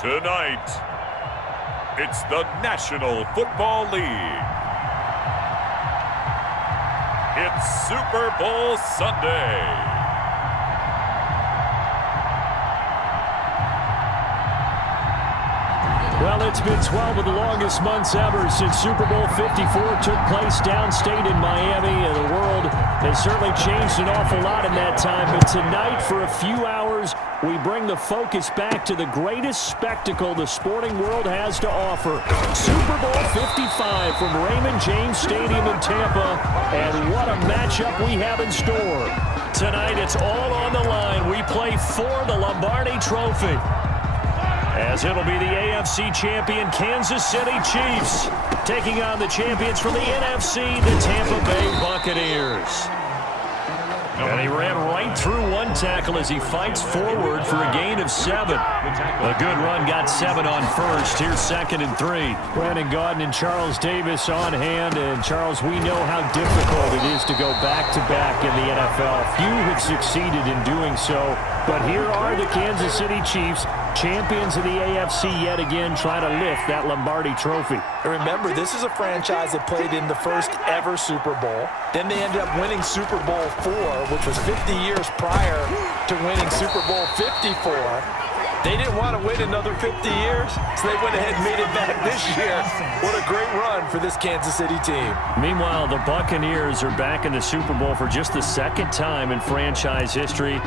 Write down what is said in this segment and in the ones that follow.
Tonight, it's the National Football League. It's Super Bowl Sunday. Well, it's been 12 of the longest months ever since Super Bowl 54 took place downstate in Miami, and the world has certainly changed an awful lot in that time. But tonight, for a few hours, we bring the focus back to the greatest spectacle the sporting world has to offer. Super Bowl 55 from Raymond James Stadium in Tampa, and what a matchup we have in store. Tonight, it's all on the line. We play for the Lombardi Trophy, as it'll be the AFC champion Kansas City Chiefs taking on the champions from the NFC, the Tampa Bay Buccaneers. And he ran right through one tackle as he fights forward for a gain of 7. A good run got 7 on first. Here's 2nd and 3. Brandon Gaudin and Charles Davis on hand. And Charles, we know how difficult it is to go back-to-back in the NFL. Few have succeeded in doing so. But here are the Kansas City Chiefs, champions of the AFC yet again, trying to lift that Lombardi Trophy. And remember, this is a franchise that played in the first ever Super Bowl. Then they ended up winning Super Bowl IV, which was 50 years prior to winning Super Bowl 54. They didn't want to win another 50 years, so they went ahead and made it back this year. What a great run for this Kansas City team. Meanwhile, the Buccaneers are back in the Super Bowl for just the 2nd time in franchise history.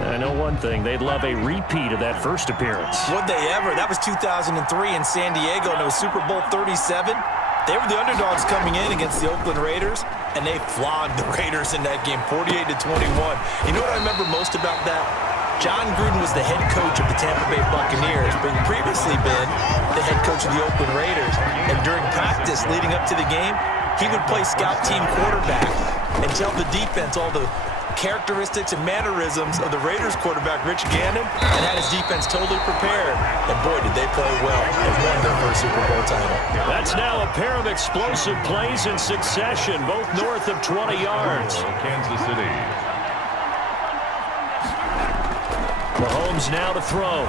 I know one thing, they'd love a repeat of that first appearance. Would they ever? That was 2003 in San Diego, and it was Super Bowl 37. They were the underdogs coming in against the Oakland Raiders, and they flogged the Raiders in that game, 48-21. You know what I remember most about that? John Gruden was the head coach of the Tampa Bay Buccaneers, but he'd previously been the head coach of the Oakland Raiders. And during practice leading up to the game, he would play scout team quarterback and tell the defense all the characteristics and mannerisms of the Raiders quarterback, Rich Gannon, and had his defense totally prepared. And boy, did they play well and won their first Super Bowl title. That's now a pair of explosive plays in succession, both north of 20 yards. Kansas City. Mahomes now to throw.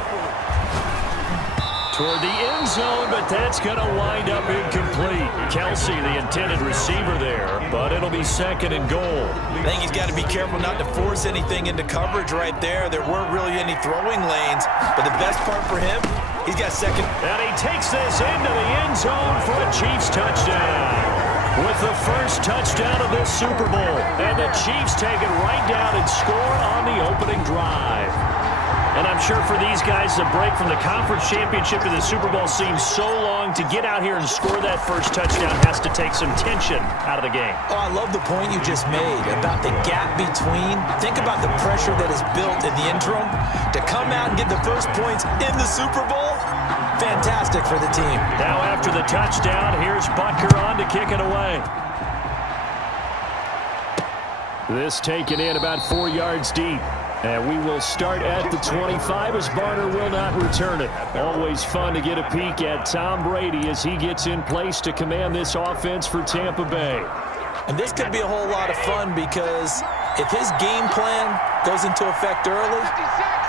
Toward the end zone, but that's going to wind up incomplete. Kelsey, the intended receiver there, but it'll be 2nd and goal. I think he's got to be careful not to force anything into coverage right there. There weren't really any throwing lanes, but the best part for him, he's got 2nd. And he takes this into the end zone for a Chiefs touchdown. With the first touchdown of this Super Bowl, and the Chiefs take it right down and score on the opening drive. And I'm sure for these guys, the break from the conference championship to the Super Bowl seems so long. To get out here and score that first touchdown has to take some tension out of the game. Oh, I love the point you just made about the gap between. Think about the pressure that is built in the interim. To come out and get the first points in the Super Bowl, fantastic for the team. Now after the touchdown, here's Butker on to kick it away. This taken in about 4 yards deep. And we will start at the 25 as Barner will not return it. Always fun to get a peek at Tom Brady as he gets in place to command this offense for Tampa Bay. And this could be a whole lot of fun because if his game plan goes into effect early,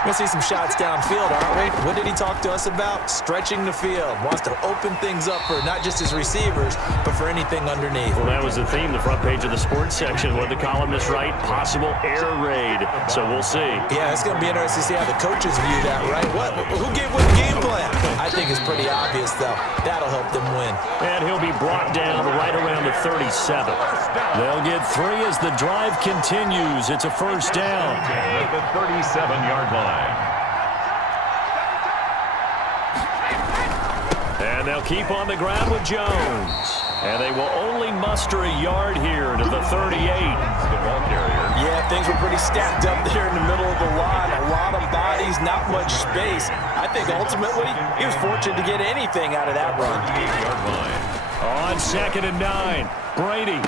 we're going to see some shots downfield, aren't we? What did he talk to us about? Stretching the field. Wants to open things up for not just his receivers, but for anything underneath. Well, that was the theme, the front page of the sports section. What the columnists write, possible air raid. So we'll see. Yeah, it's going to be interesting to see how the coaches view that, right? Who gave what game plan? I think it's pretty obvious, though. That'll help them win. And he'll be brought down right around the 37. They'll get 3 as the drive continues. It's a first down. At the 37-yard line. And they'll keep on the ground with Jones. And they will only muster a yard here to the 38. The ball carrier. Yeah, things were pretty stacked up there in the middle of the line. A lot of bodies, not much space. I think ultimately he was fortunate to get anything out of that run. 38-yard line. On 2nd and 9, Brady.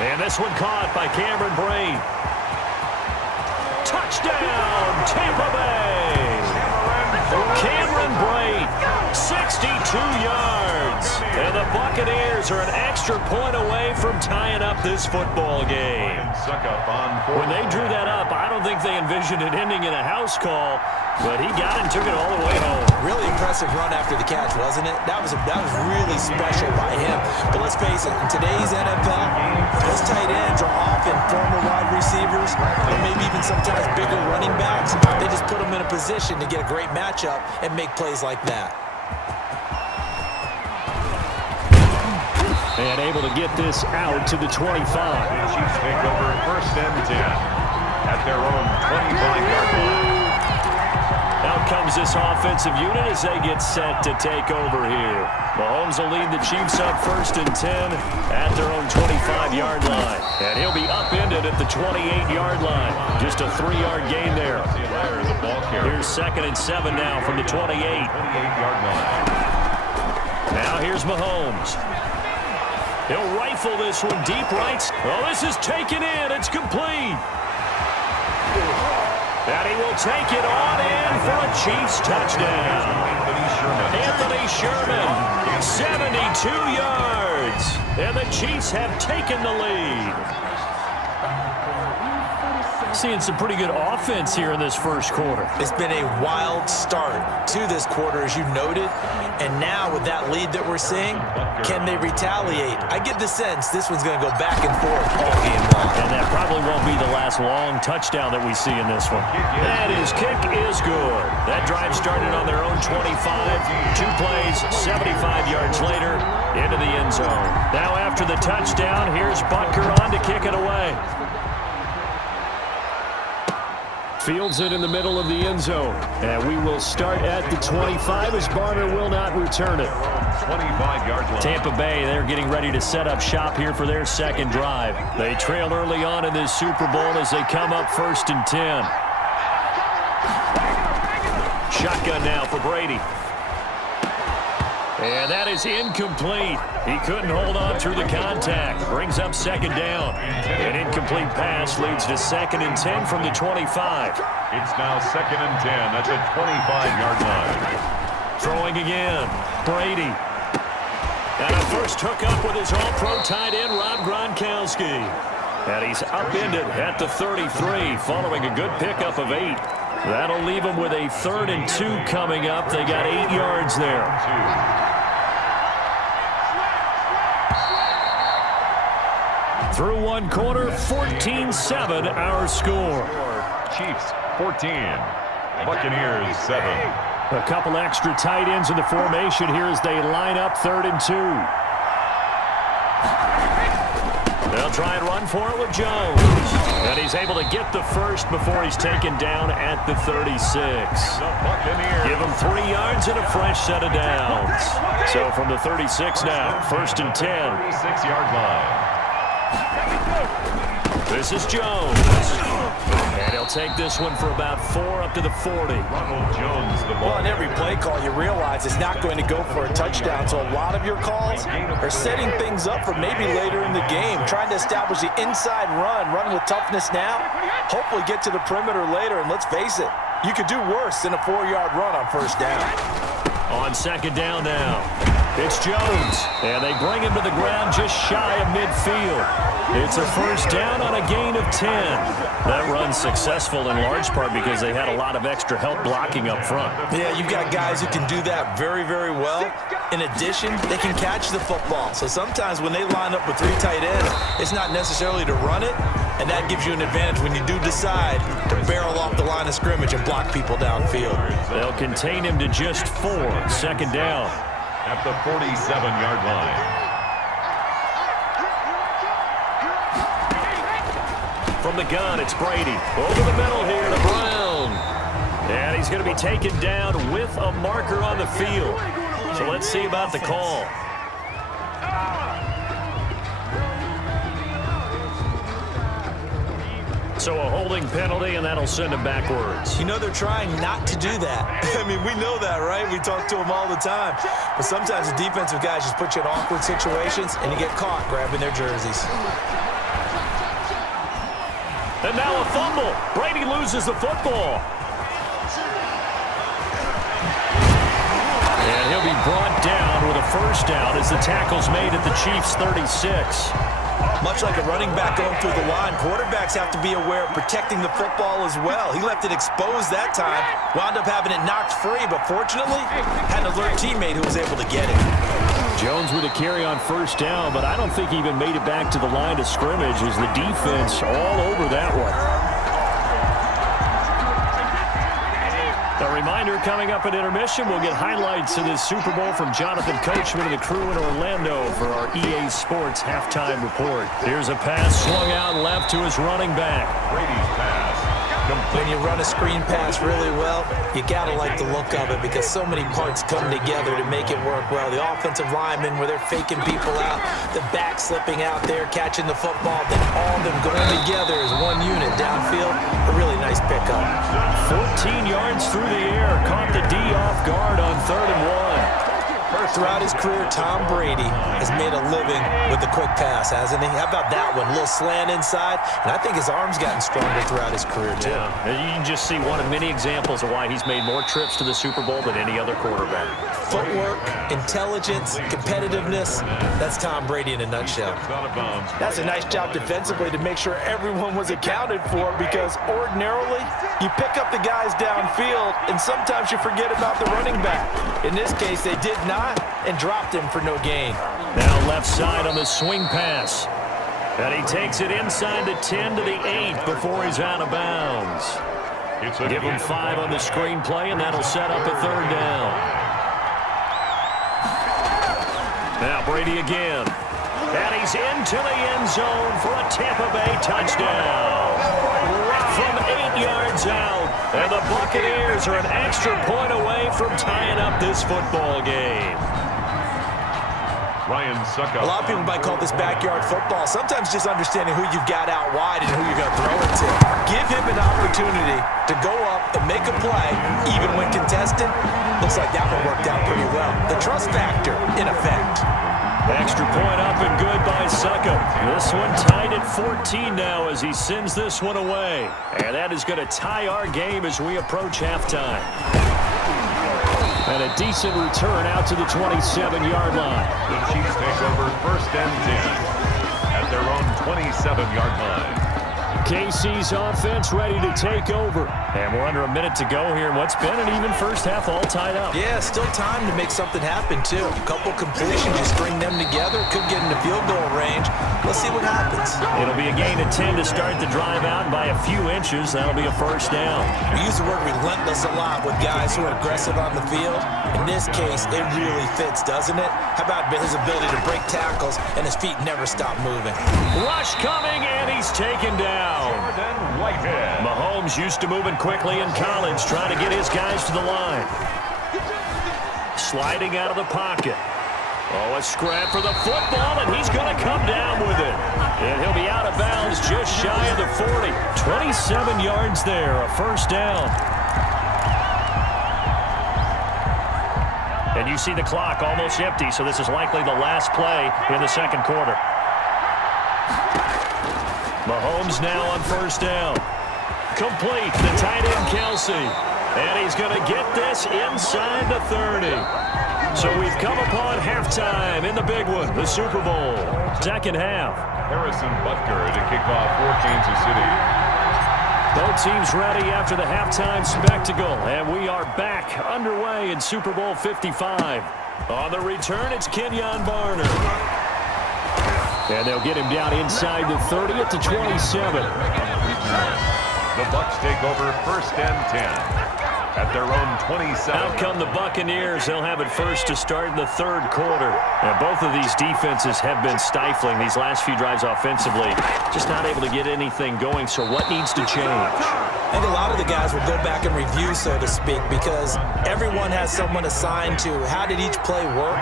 And this one caught by Cameron Braid. Touchdown, Tampa Bay. Cameron Braid, 62 yards. And the Buccaneers are an extra point away from tying up this football game. When they drew that up, I don't think they envisioned it ending in a house call, but he got it and took it all the way home. Really impressive impressive run after the catch, wasn't it? That was really special by him. But let's face it, in today's NFL, those tight ends are often former wide receivers or maybe even sometimes bigger running backs. They just put them in a position to get a great matchup and make plays like that. And able to get this out to the 25. Chiefs take over 1st and 10 at their own 25-yard line. Out comes this offensive unit as they get set to take over here. Mahomes will lead the Chiefs up 1st and 10 at their own 25-yard line. And he'll be upended at the 28-yard line. Just a 3-yard gain there. Here's 2nd and 7 now from the 28. 28-yard line. Now here's Mahomes. He'll rifle this one deep right. Oh, this is taken in. It's complete. And he will take it on in for a Chiefs touchdown. Anthony Sherman, 72 yards. And the Chiefs have taken the lead. Seeing some pretty good offense here in this first quarter. It's been a wild start to this quarter, as you noted. And now with that lead that we're seeing, can they retaliate? I get the sense this one's going to go back and forth all game long. And that probably won't be the last long touchdown that we see in this one. And his kick is good. That drive started on their own 25. 2 plays, 75 yards later, into the end zone. Now after the touchdown, here's Butker on to kick it away. Fields it in the middle of the end zone. And we will start at the 25 as Barner will not return it. 25-yard line. Tampa Bay, they're getting ready to set up shop here for their second drive. They trail early on in this Super Bowl as they come up 1st and 10. Shotgun now for Brady. And that is incomplete. He couldn't hold on through the contact. Brings up 2nd down. An incomplete pass leads to 2nd and 10 from the 25. It's now 2nd and 10 at the 25-yard line. Throwing again. Brady. And a first hookup with his all-pro tight end, Rob Gronkowski. And he's upended at the 33 following a good pickup of 8. That'll leave him with a 3rd and 2 coming up. They got 8 yards there. Through one quarter, 14-7 our score. Chiefs 14, Buccaneers 7. A couple extra tight ends in the formation here as they line up 3rd and 2. They'll try and run for it with Jones. And he's able to get the first before he's taken down at the 36. Give him 3 yards and a fresh set of downs. So from the 36 now, 1st and 10. 36-yard line. This is Jones. And he'll take this one for about 4 up to the 40. Ronald Jones, the ball. Well, on every play call, you realize it's not going to go for a touchdown. So a lot of your calls are setting things up for maybe later in the game, trying to establish the inside run with toughness now, hopefully get to the perimeter later. And let's face it, you could do worse than a 4-yard run on 1st down. On 2nd down now, it's Jones. And they bring him to the ground just shy of midfield. It's a 1st down on a gain of 10. That run's successful in large part because they had a lot of extra help blocking up front. Yeah, you've got guys who can do that very, very well. In addition, they can catch the football. So sometimes when they line up with 3 tight ends, it's not necessarily to run it, and that gives you an advantage when you do decide to barrel off the line of scrimmage and block people downfield. They'll contain him to just 4. 2nd down. At the 47-yard line. From the gun, it's Brady. Over the middle here to Brown. And he's going to be taken down with a marker on the field. So let's see about the call. So a holding penalty, and that'll send him backwards. You know they're trying not to do that. I mean, we know that, right? We talk to them all the time. But sometimes the defensive guys just put you in awkward situations, and you get caught grabbing their jerseys. And now a fumble. Brady loses the football. And he'll be brought down with a 1st down as the tackle's made at the Chiefs' 36. Much like a running back going through the line, quarterbacks have to be aware of protecting the football as well. He left it exposed that time, wound up having it knocked free, but fortunately, had an alert teammate who was able to get it. Jones with a carry on first down, but I don't think he even made it back to the line of scrimmage as the defense all over that one. A reminder coming up at intermission, we'll get highlights of this Super Bowl from Jonathan Coachman and the crew in Orlando for our EA Sports halftime report. Here's a pass swung out left to his running back. Brady's pass. When you run a screen pass really well, you got to like the look of it because so many parts come together to make it work well. The offensive linemen where they're faking people out, the back slipping out there, catching the football, then all of them going together as one unit downfield. A really nice pickup. 14 yards through the air, caught the D off guard on 3rd and 1. Throughout his career, Tom Brady has made a living with the quick pass, hasn't he? How about that one? A little slant inside, and I think his arm's gotten stronger throughout his career, too. Yeah. You can just see one of many examples of why he's made more trips to the Super Bowl than any other quarterback. Footwork, intelligence, competitiveness, that's Tom Brady in a nutshell. That's a nice job defensively to make sure everyone was accounted for because ordinarily you pick up the guys downfield and sometimes you forget about the running back. In this case, they did not and dropped him for no gain. Now left side on the swing pass. And he takes it inside the 10 to the 8 before he's out of bounds. Give him 5 on the screenplay, and that'll set up a 3rd down. Now Brady again. And he's into the end zone for a Tampa Bay touchdown. Right from 8 yards out. And the Buccaneers are an extra point away from tying up this football game. A lot of people might call this backyard football. Sometimes just understanding who you've got out wide and who you're going to throw it to. Give him an opportunity to go up and make a play, even when contested. Looks like that one worked out pretty well. The trust factor, in effect. Extra point up and good by Suckup. This one tied at 14 now as he sends this one away. And that is going to tie our game as we approach halftime. And a decent return out to the 27-yard line. The Chiefs take over 1st and 10 at their own 27-yard line. KC's offense ready to take over. And we're under a minute to go here in what's been an even first half, all tied up. Yeah, still time to make something happen, too. A couple completions, you string them together, could get into field goal range. Let's see what happens. It'll be a gain of 10 to start the drive out, and by a few inches, that'll be a 1st down. We use the word relentless a lot with guys who are aggressive on the field. In this case, it really fits, doesn't it? How about his ability to break tackles and his feet never stop moving? Rush coming, and he's taken down. Mahomes used to moving quickly in college, trying to get his guys to the line. Sliding out of the pocket. Oh, a scrap for the football, and he's going to come down with it. And he'll be out of bounds just shy of the 40. 27 yards there, a 1st down. And you see the clock almost empty, so this is likely the last play in the 2nd quarter. Mahomes now on 1st down. Complete, the tight end Kelsey. And he's going to get this inside the 30. So we've come upon halftime in the big one, the Super Bowl. 2nd half. Harrison Butker to kick off for Kansas City. Both teams ready after the halftime spectacle. And we are back underway in Super Bowl 55. On the return, it's Kenyon Barner. And they'll get him down inside the 30 at the 27. The Bucs take over 1st and 10 at their own 27. Out come the Buccaneers. They'll have it first to start in the 3rd quarter. And both of these defenses have been stifling these last few drives offensively. Just not able to get anything going. So what needs to change? I think a lot of the guys will go back and review, so to speak, because everyone has someone assigned to how did each play work.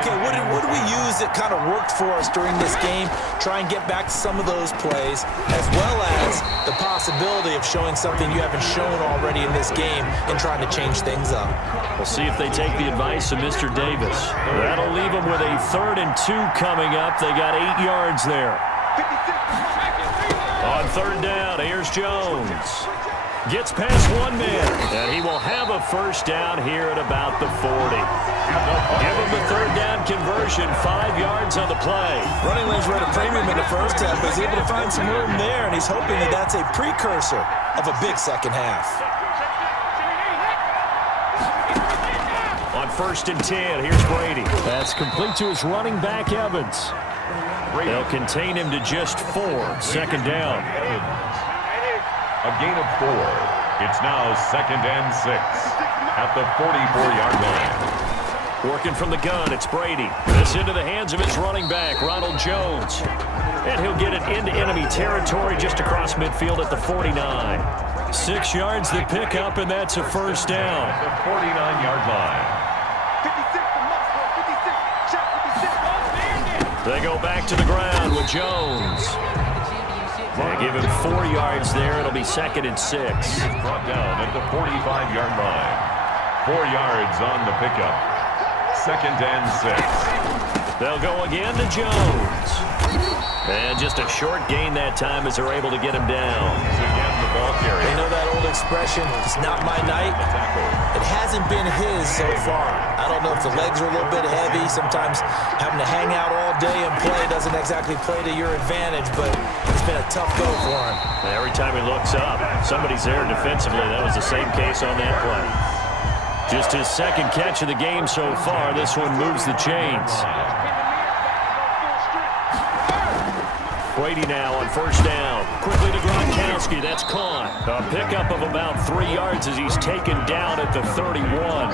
Okay, what did we use that kind of worked for us during this game? Try and get back to some of those plays, as well as the possibility of showing something you haven't shown already in this game and trying to change things up. We'll see if they take the advice of Mr. Davis. That'll leave them with a 3rd and 2 coming up. They got 8 yards there. On 3rd down, here's Jones. Gets past one man, and he will have a first down here at about the 40. Give him the third down conversion, 5 yards on the play. Running lanes were at a premium in the first half, but he's able to find some room there, and he's hoping that that's a precursor of a big second half. On 1st and 10, here's Brady. That's complete to his running back, Evans. They'll contain him to just 4. Second down. A gain of 4. It's now 2nd and 6 at the 44-yard line. Working from the gun, it's Brady. This into the hands of his running back, Ronald Jones. And he'll get it into enemy territory just across midfield at the 49. 6 yards the pickup, and that's a first down. At the 49-yard line. They go back to the ground with Jones. They give him 4 yards there. It'll be 2nd and 6. Brought down at the 45-yard line. 4 yards on the pickup. 2nd and 6. They'll go again to Jones. And just a short gain that time as they're able to get him down. Again, the ball carrier. You know that old expression, it's not my night? It hasn't been his so far. I don't know if the legs are a little bit heavy. Sometimes having to hang out all day and play doesn't exactly play to your advantage, but it's been a tough go for him. Every time he looks up, somebody's there defensively. That was the same case on that play. Just his 2nd catch of the game so far. This one moves the chains. Brady now on 1st down. Quickly to Gronkowski. That's caught. A pickup of about 3 yards as he's taken down at the 31.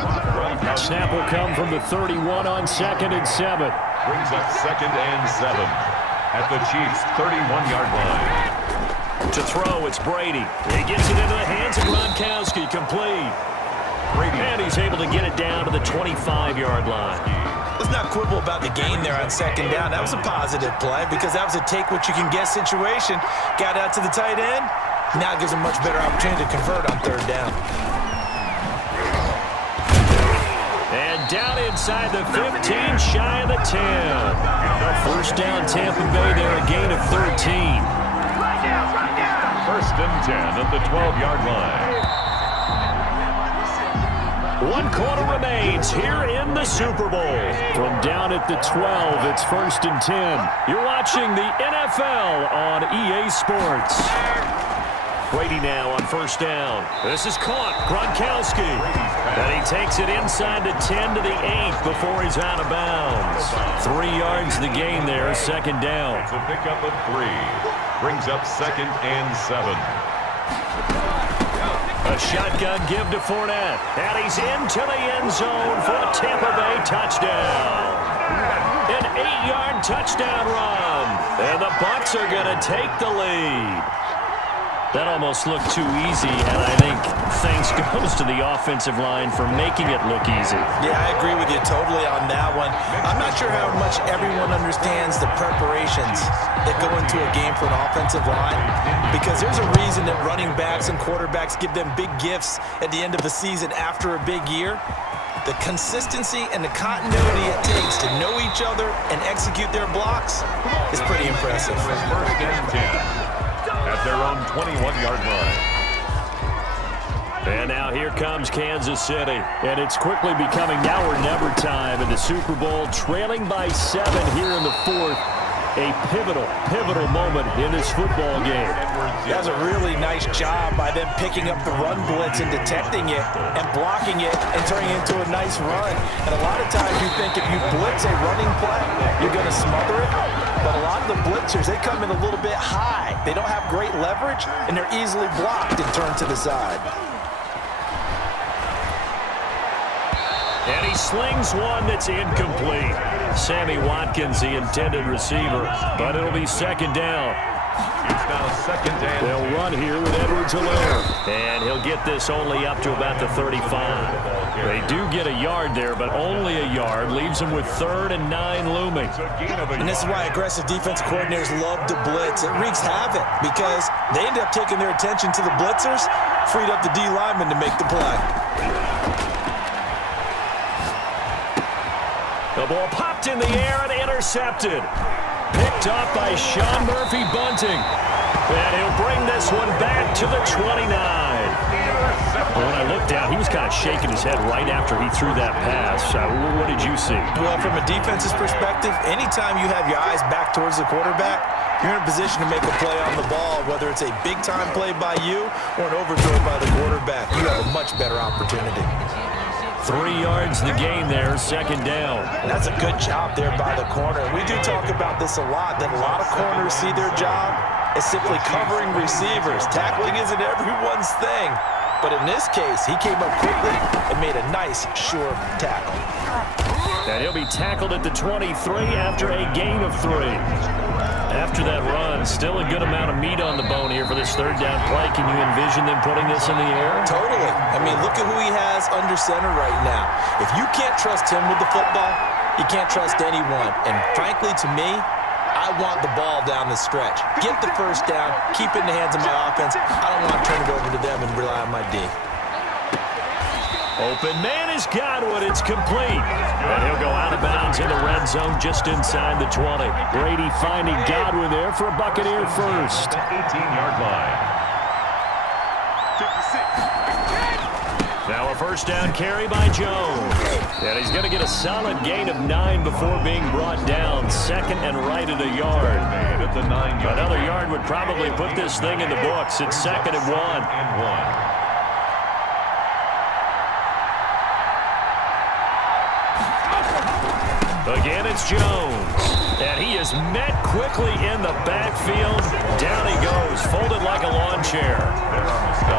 Snap will come from the 31 on 2nd and 7. Brings up 2nd and 7 at the Chiefs' 31-yard line. To throw, it's Brady. He gets it into the hands of Gronkowski. Complete. Brady. And he's able to get it down to the 25-yard line. Let's not quibble about the gain there on 2nd down. That was a positive play because that was a take-what-you-can-get situation. Got out to the tight end. Now gives him a much better opportunity to convert on 3rd down. And down inside the 15, shy of the 10. First down, Tampa Bay there, a gain of 13. 1st and 10 at the 12-yard line. 1 quarter remains here in the Super Bowl. From down at the 12, it's 1st and 10. You're watching the NFL on EA Sports. Brady now on 1st down. This is caught. Gronkowski. And he takes it inside the 10 to the 8 before he's out of bounds. 3 yards the gain there, 2nd down. It's a pickup of 3. Brings up 2nd and 7. A shotgun give to Fournette. And he's into the end zone for a Tampa Bay touchdown. An 8-yard touchdown run. And the Bucs are going to take the lead. That almost looked too easy, and I think thanks goes to the offensive line for making it look easy. Yeah, I agree with you totally on that one. I'm not sure how much everyone understands the preparations that go into a game for an offensive line, because there's a reason that running backs and quarterbacks give them big gifts at the end of the season after a big year. The consistency and the continuity it takes to know each other and execute their blocks is pretty impressive. 1st and 10. At their own 21-yard line. And now here comes Kansas City. And it's quickly becoming now or never time in the Super Bowl, trailing by 7 here in the 4th. A pivotal moment in this football game. That's a really nice job by them picking up the run blitz and detecting it and blocking it and turning it into a nice run. And a lot of times you think if you blitz a running play, you're going to smother it. But a lot of the blitzers, they come in a little bit high. They don't have great leverage, and they're easily blocked and turned to the side. And he slings one that's incomplete. Sammy Watkins, the intended receiver, but it'll be 2nd down. It's now 2nd and They'll run here with Edwards-Helaire. And he'll get this only up to about the 35. They do get a yard there, but only a yard. Leaves them with 3rd and 9 looming. And this is why aggressive defensive coordinators love to blitz. It wreaks havoc because they end up taking their attention to the blitzers, freed up the D lineman to make the play. The ball popped in the air and intercepted. Picked up by Sean Murphy-Bunting. And he'll bring this one back to the 29. Well, when I looked down, he was kind of shaking his head right after he threw that pass. What did you see? Well, from a defense's perspective, anytime you have your eyes back towards the quarterback, you're in a position to make a play on the ball, whether it's a big-time play by you or an overthrow by the quarterback. You have a much better opportunity. 3 yards in the game there, second down. And that's a good job there by the corner. We do talk about this a lot, that a lot of corners see their job as simply covering receivers. Tackling isn't everyone's thing. But in this case, he came up quickly and made a nice, sure tackle. And he'll be tackled at the 23 after a gain of 3. After that run, still a good amount of meat on the bone here for this third down play. Can you envision them putting this in the air? Totally. I mean, look at who he has under center right now. If you can't trust him with the football, you can't trust anyone. And frankly, to me, I want the ball down the stretch. Get the first down, keep it in the hands of my offense. I don't want to turn it over to them and rely on my D. Open man is Godwin. It's complete. And he'll go out of bounds in the red zone just inside the 20. Brady finding Godwin there for a Buccaneer first. 18-yard line. Now a first down carry by Jones. And he's going to get a solid gain of 9 before being brought down. Second and right at a yard. At the 9-yard. Another yard would probably put this thing in the books. It's second and 1. Again, it's Jones. And he is met quickly in the backfield. Down he goes, folded like a lawn chair.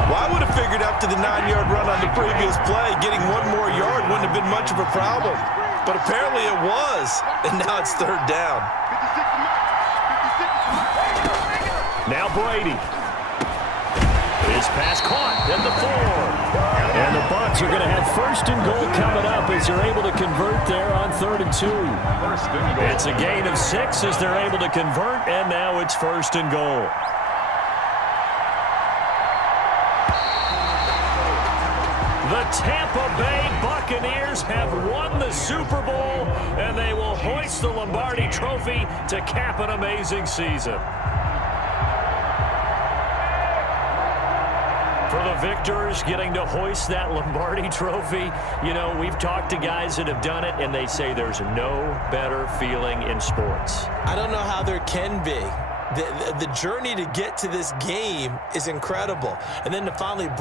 Well, I would have figured after the 9-yard run on the previous play, getting 1 more yard wouldn't have been much of a problem. But apparently it was, and now it's third down. Now Brady. His pass caught at the 4. And the Bucs are going to have first and goal coming up as they're able to convert there on 3rd and 2. It's a gain of 6 as they're able to convert, and now it's first and goal. The Tampa Bay Buccaneers have won the Super Bowl, and they will hoist the Lombardi Trophy to cap an amazing season. For the victors getting to hoist that Lombardi Trophy, you know, we've talked to guys that have done it, and they say there's no better feeling in sports. I don't know how there can be. The journey to get to this game is incredible. And then to finally